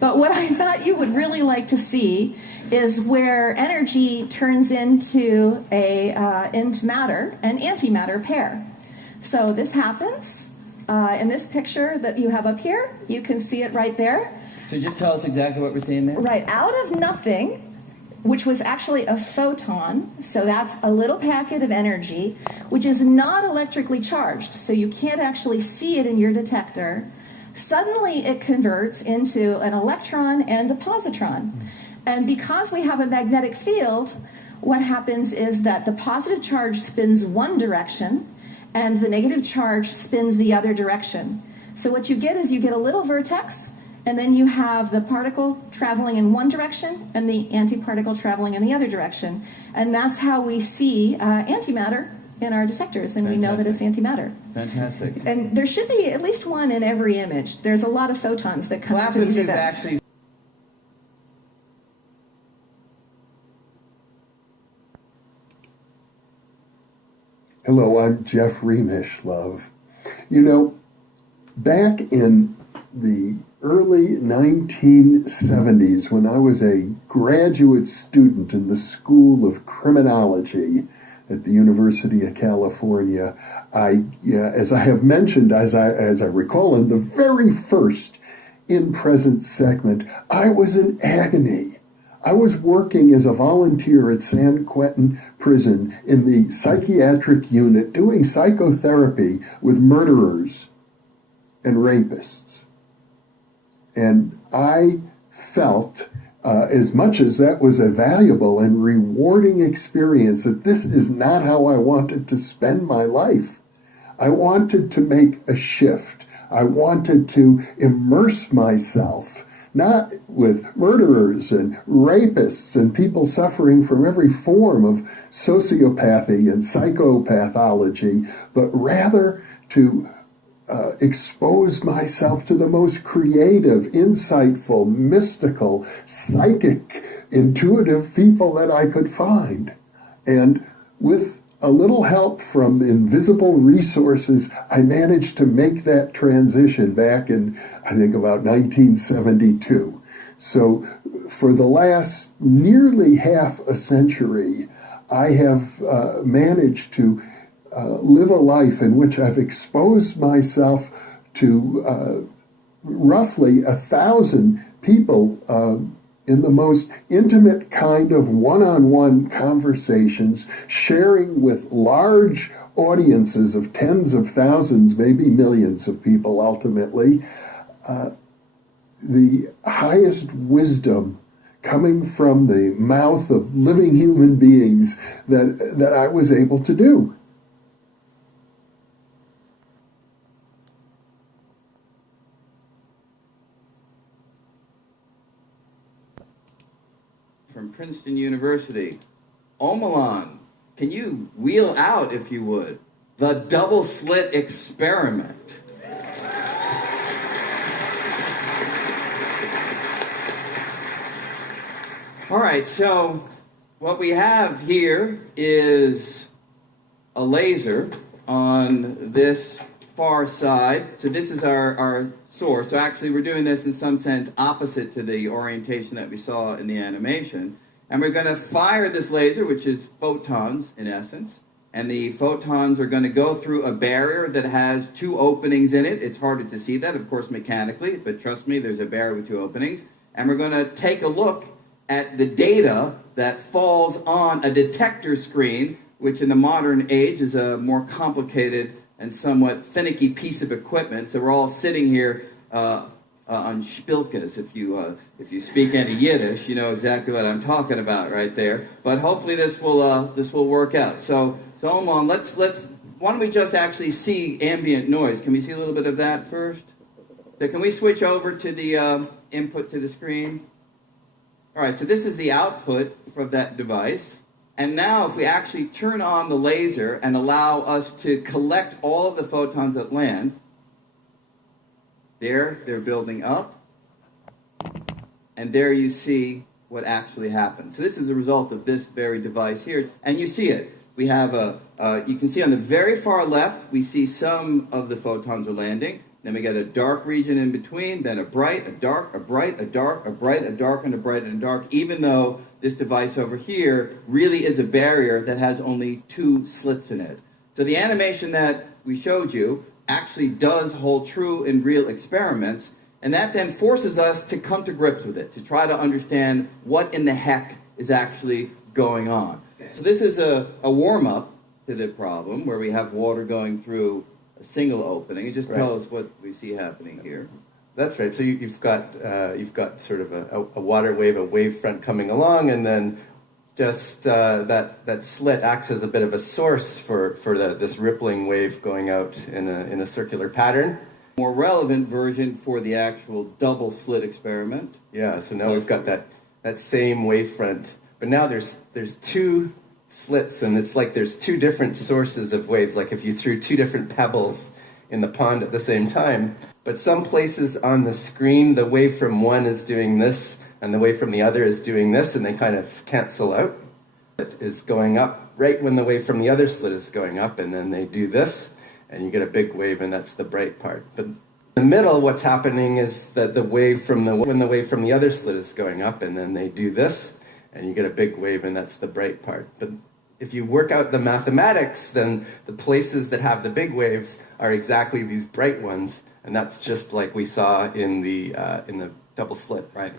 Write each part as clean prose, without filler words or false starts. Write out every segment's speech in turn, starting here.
But what I thought you would really like to see is where energy turns into into matter, an antimatter pair. So this happens in this picture that you have up here. You can see it right there. So just tell us exactly what we're seeing there. Right, out of nothing, which was actually a photon, so that's a little packet of energy, which is not electrically charged, so you can't actually see it in your detector. Suddenly it converts into an electron and a positron. And because we have a magnetic field, what happens is that the positive charge spins one direction and the negative charge spins the other direction. So what you get is you get a little vertex, and then you have the particle traveling in one direction and the antiparticle traveling in the other direction. And that's how we see antimatter in our detectors, and we know that it's antimatter. Fantastic. And there should be at least one in every image. There's a lot of photons that come to these events. Hello, I'm Jeff Remishlove. You know, back in the early 1970s, when I was a graduate student in the School of Criminology at the University of California, as I have mentioned, as I recall in the very first In Present segment, I was in agony. I was working as a volunteer at San Quentin Prison in the psychiatric unit doing psychotherapy with murderers and rapists. And I felt, as much as that was a valuable and rewarding experience, that this is not how I wanted to spend my life. I wanted to make a shift. I wanted to immerse myself, not with murderers and rapists and people suffering from every form of sociopathy and psychopathology, but rather to expose myself to the most creative, insightful, mystical, psychic, intuitive people that I could find. And with a little help from invisible resources, I managed to make that transition back in, I think, about 1972. So for the last nearly half a century, I have managed to live a life in which I've exposed myself to roughly 1,000 people in the most intimate kind of one-on-one conversations, sharing with large audiences of tens of thousands, maybe millions of people ultimately, the highest wisdom coming from the mouth of living human beings that I was able to do. From Princeton University. Omalon, can you wheel out, if you would, the double slit experiment? All right, so what we have here is a laser on this far side. So this is our source. So actually we're doing this in some sense opposite to the orientation that we saw in the animation. And we're going to fire this laser, which is photons in essence. And the photons are going to go through a barrier that has two openings in it. It's harder to see that, of course, mechanically, but trust me, there's a barrier with two openings. And we're going to take a look at the data that falls on a detector screen, which in the modern age is a more complicated and somewhat finicky piece of equipment. So we're all sitting here on spilkas. If you speak any Yiddish, you know exactly what I'm talking about right there. But hopefully this will work out. So Oman, why don't we just actually see ambient noise? Can we see a little bit of that first? So can we switch over to the input to the screen? All right. So this is the output from that device. And now if we actually turn on the laser and allow us to collect all of the photons that land, there they're building up, and there you see what actually happens. So this is the result of this very device here, and you see it. We have you can see on the very far left, we see some of the photons are landing. then we get a dark region in between, then a bright, a dark, a bright, a dark, a bright, a dark, and a bright, and a dark, even though this device over here really is a barrier that has only 2 slits in it. So the animation that we showed you actually does hold true in real experiments, and that then forces us to come to grips with it, to try to understand what in the heck is actually going on. So this is a warm-up to the problem, where we have water going through a single opening. And just tell us what we see happening here. That's right. So you've got sort of a water wave, a wave front coming along, and then just that slit acts as a bit of a source for this rippling wave going out in a circular pattern. More relevant version for the actual double slit experiment. Yeah. So now we've got that same wave front, but now there's 2 slits, and it's like there's 2 different sources of waves, like if you threw 2 different pebbles in the pond at the same time. But some places on the screen, the wave from one is doing this, and the wave from the other is doing this, and they kind of cancel out. It is going up right when the wave from the other slit is going up, and then they do this, and you get a big wave, and that's the bright part. But in the middle, what's happening is that when the wave from the other slit is going up, and then they do this, and you get a big wave, and that's the bright part. But if you work out the mathematics, then the places that have the big waves are exactly these bright ones, and that's just like we saw in the double slit, right?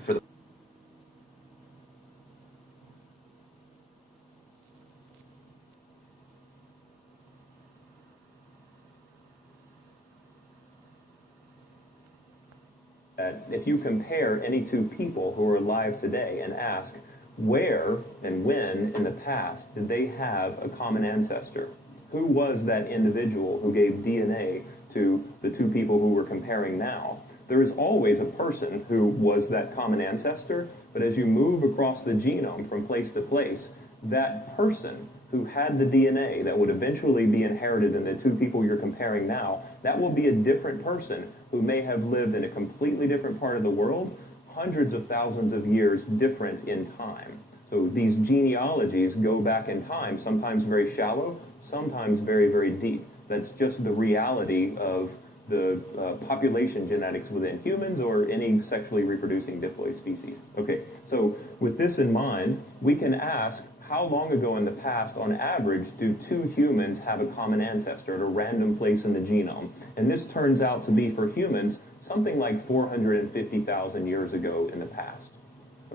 If you compare any 2 people who are alive today and ask where and when in the past did they have a common ancestor, who was that individual who gave DNA to the 2 people who we're comparing now, there is always a person who was that common ancestor, but as you move across the genome from place to place, that person who had the DNA that would eventually be inherited in the 2 people you're comparing now, that will be a different person who may have lived in a completely different part of the world, hundreds of thousands of years different in time. So these genealogies go back in time, sometimes very shallow, sometimes very, very deep. That's just the reality of the population genetics within humans or any sexually reproducing diploid species. Okay, so with this in mind, we can ask, how long ago in the past, on average, do 2 humans have a common ancestor at a random place in the genome? And this turns out to be, for humans, something like 450,000 years ago in the past.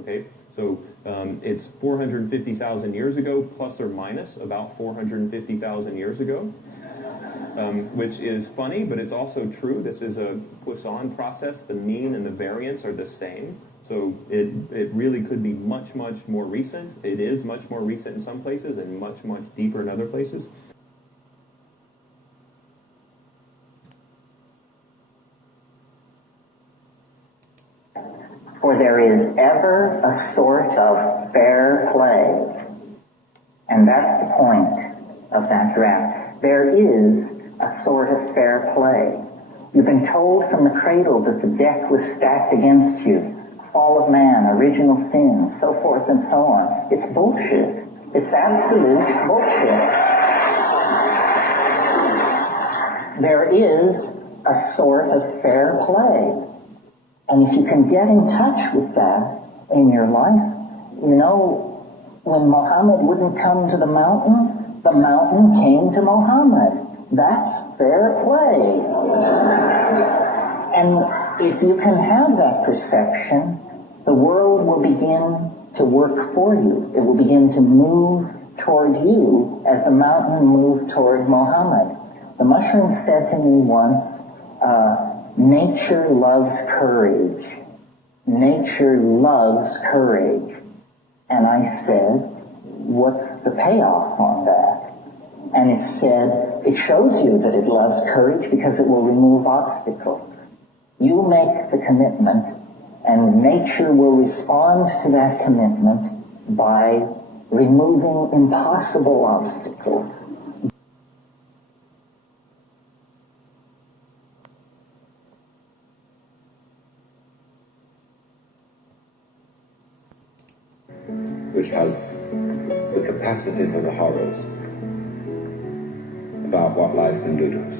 Okay, so it's 450,000 years ago, plus or minus about 450,000 years ago, which is funny, but it's also true. This is a Poisson process. The mean and the variance are the same. So it really could be much, much more recent. It is much more recent in some places and much, much deeper in other places. For there is ever a sort of fair play. And that's the point of that draft. There is a sort of fair play. You've been told from the cradle that the deck was stacked against you. Fall of man, original sin, so forth and so on. It's bullshit. It's absolute bullshit. There is a sort of fair play. And if you can get in touch with that in your life, you know, when Muhammad wouldn't come to the mountain came to Muhammad. That's fair play. And if you can have that perception, the world will begin to work for you. It will begin to move toward you as the mountain moved toward Muhammad. The mushroom said to me once, nature loves courage. Nature loves courage. And I said, what's the payoff on that? And it said, it shows you that it loves courage because it will remove obstacles. You make the commitment, and nature will respond to that commitment by removing impossible obstacles. Which has the capacity for the horrors about what life can do to us.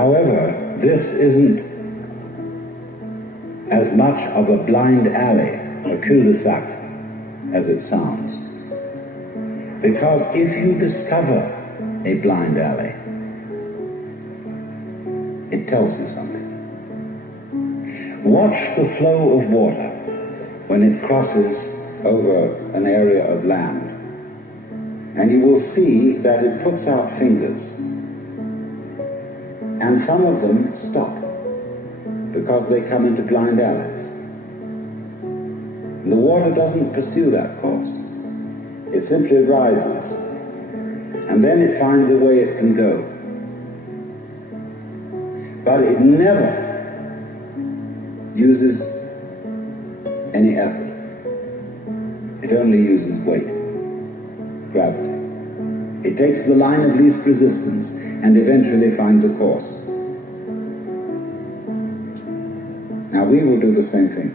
However, this isn't as much of a blind alley, a cul-de-sac, as it sounds. Because if you discover a blind alley, it tells you something. Watch the flow of water when it crosses over an area of land, and you will see that it puts out fingers, and some of them stop because they come into blind alleys. The water doesn't pursue that course. It simply rises, and then it finds a way it can go. But it never uses any effort. It only uses weight, gravity. It takes the line of least resistance and eventually finds a course. Now we will do the same thing.